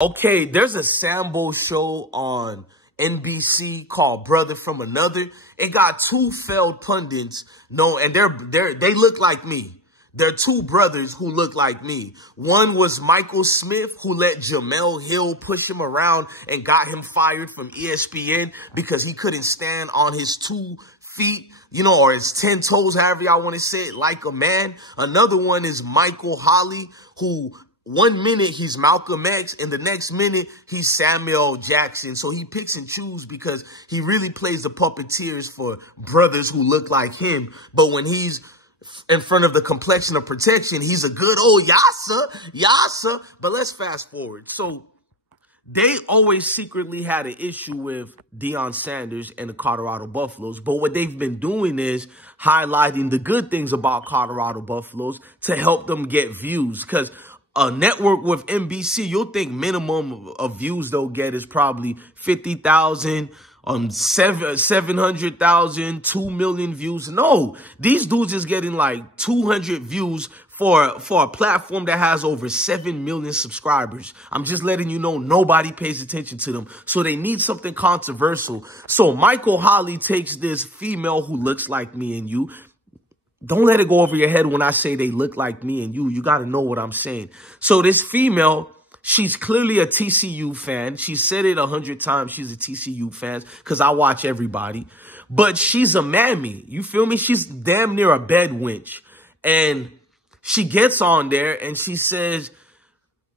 Okay, there's a Sambo show on NBC called Brother from Another. It got two failed pundits, and they look like me. They're two brothers who look like me. One was Michael Smith, who let Jamel Hill push him around and got him fired from ESPN because he couldn't stand on his 2 feet, or his 10 toes, however y'all want to say it, like a man. Another one is Michael Holley, who 1 minute he's Malcolm X and the next minute he's Samuel Jackson. So he picks and chooses because he really plays the puppeteers for brothers who look like him. But when he's in front of the complexion of protection, he's a good old yassa. But let's fast forward. So they always secretly had an issue with Deion Sanders and the Colorado Buffaloes. But what they've been doing is highlighting the good things about Colorado Buffaloes to help them get views. Because a network with NBC, you'll think minimum of views they'll get is probably 50,000, 700,000, 2 million views. No, these dudes is getting like 200 views for a platform that has over 7 million subscribers. I'm just letting you know nobody pays attention to them. So they need something controversial. So Michael Holley takes this female who looks like me and you. Don't let it go over your head when I say they look like me and you. You got to know what I'm saying. So this female, she's clearly a TCU fan. She said it 100 times. She's a TCU fan because I watch everybody. But she's a mammy. You feel me? She's damn near a bed wench. And she gets on there and she says,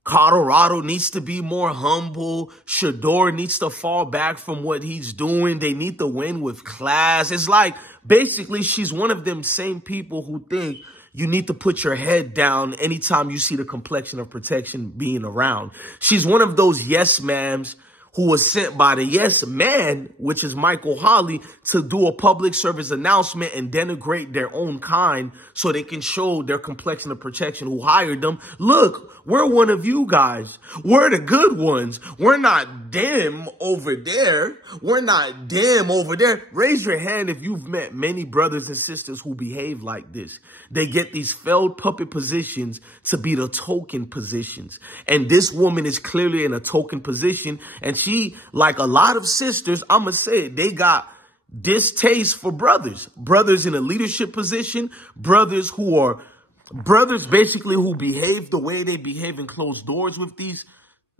Colorado needs to be more humble. Shedeur needs to fall back from what he's doing. They need to win with class. It's like, basically, she's one of them same people who think you need to put your head down anytime you see the complexion of protection being around. She's one of those yes ma'ams who was sent by the yes man, which is Michael Holley, to do a public service announcement and denigrate their own kind so they can show their complexion of protection who hired them. Look, we're one of you guys. We're the good ones. We're not them over there. We're not them over there. Raise your hand if you've met many brothers and sisters who behave like this. They get these failed puppet positions to be the token positions. And this woman is clearly in a token position. And she, like a lot of sisters, I'm going to say it, they got distaste for brothers. Brothers in a leadership position. Brothers basically who behave the way they behave in closed doors with these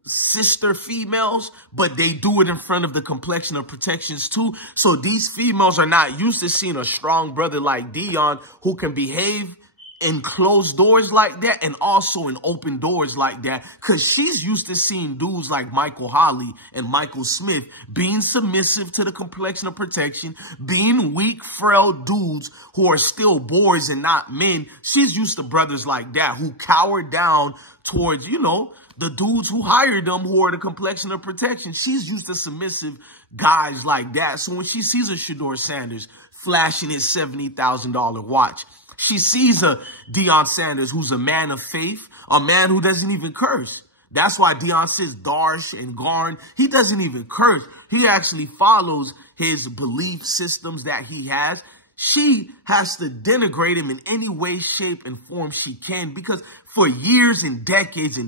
sister females, but they do it in front of the complexion of protections too. So these females are not used to seeing a strong brother like Deion who can behave in closed doors like that and also in open doors like that, because she's used to seeing dudes like Michael Holley and Michael Smith being submissive to the complexion of protection, being weak, frail dudes who are still boys and not men. She's used to brothers like that who cower down towards, the dudes who hired them who are the complexion of protection. She's used to submissive guys like that. So when she sees a Shedeur Sanders flashing his $70,000 watch, she sees a Deion Sanders who's a man of faith, a man who doesn't even curse. That's why Deion says Darsh and Garn. He doesn't even curse. He actually follows his belief systems that he has. She has to denigrate him in any way, shape, and form she can, because for years and decades,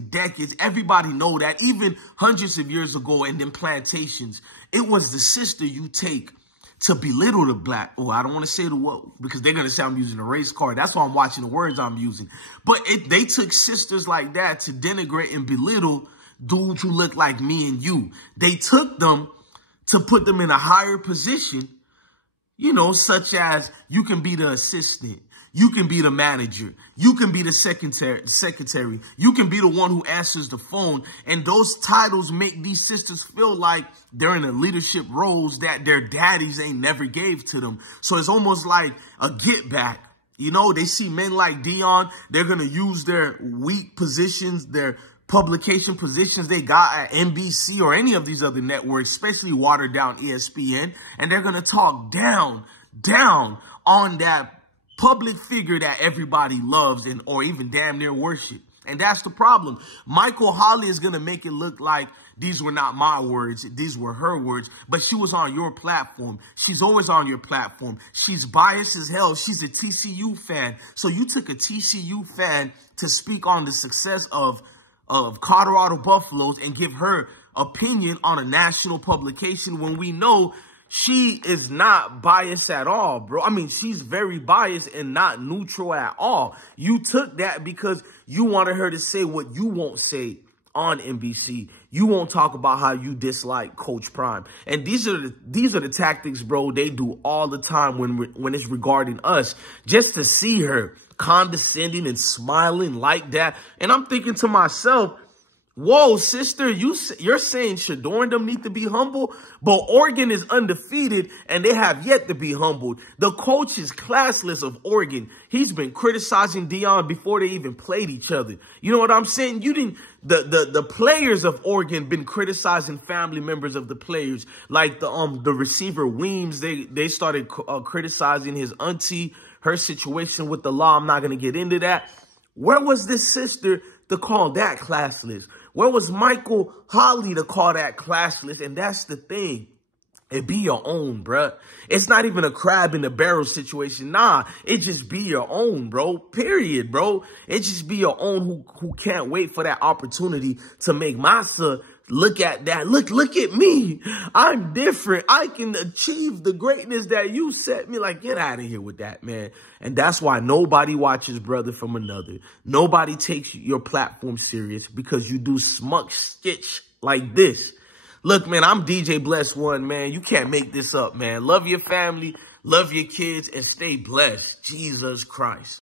everybody know that even hundreds of years ago in them plantations, it was the sister you take to belittle the black. Oh, I don't want to say the word because they're going to say I'm using a race card. That's why I'm watching the words I'm using. But they took sisters like that to denigrate and belittle dudes who look like me and you. They took them to put them in a higher position, such as you can be the assistant. You can be the manager. You can be the secretary. You can be the one who answers the phone. And those titles make these sisters feel like they're in the leadership roles that their daddies ain't never gave to them. So it's almost like a get back. They see men like Deion. They're going to use their weak positions, their publication positions they got at NBC or any of these other networks, especially watered down ESPN. And they're going to talk down on that public figure that everybody loves or even damn near worship. And that's the problem. Michael Holley is going to make it look like these were not my words. These were her words. But she was on your platform. She's always on your platform. She's biased as hell. She's a TCU fan. So you took a TCU fan to speak on the success of of Colorado Buffaloes and give her opinion on a national publication when we know she is not biased at all, bro. I mean, she's very biased and not neutral at all. You took that because you wanted her to say what you won't say on NBC. You won't talk about how you dislike Coach Prime. And these are the tactics, bro, they do all the time when it's regarding us. Just to see her condescending and smiling like that. And I'm thinking to myself, whoa, sister, you're saying Shedeur and them need to be humble, but Oregon is undefeated and they have yet to be humbled. The coach is classless of Oregon. He's been criticizing Deion before they even played each other. You know what I'm saying? The players of Oregon been criticizing family members of the players, like the receiver Weems. They started criticizing his auntie, her situation with the law. I'm not gonna get into that. Where was this sister to call that classless? Where was Michael Holley to call that classless? And that's the thing. It be your own, bruh. It's not even a crab in the barrel situation. Nah, it just be your own, bro. Period, bro. It just be your own who can't wait for that opportunity to make massa. Look at that. Look at me. I'm different. I can achieve the greatness that you set me. Like, get out of here with that, man. And that's why nobody watches Brother from Another. Nobody takes your platform serious because you do smuck stitch like this. Look, man, I'm DJ Bless One, man. You can't make this up, man. Love your family, love your kids, and stay blessed. Jesus Christ.